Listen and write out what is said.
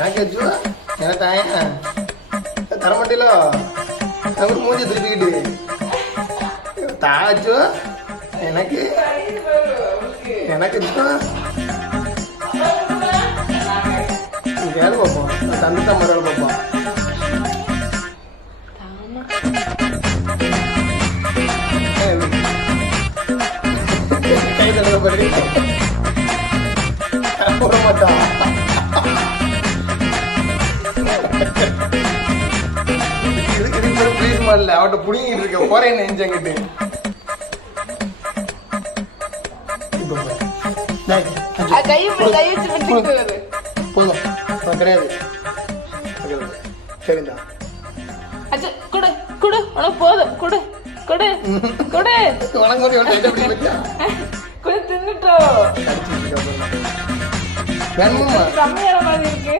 எனக்கு அச்சோ எனக்கு தாயா தர மாட்டீங்களோ அவர் மூஞ்சி திருப்பிக்கிட்டு தாச்சோ எனக்கு எனக்கு கேள்வி பார்ப்போம் தந்து தான் மறுநாள் பார்ப்போம் கை தடுக்க படி போட மாட்டான் இதுக்கு ப்ளீஸ் பண்ணல அவட்ட புடிங்கிட்டு இருக்க போறேன் நெஞ்சங்கிட்டு போதும் கிடையாது சரிந்தா குடு குடு உனக்கு போதும் குடு குடு குடு குடு தின்னுட்டோம் வேணுமா கம்மியான மாதிரி இருக்கு.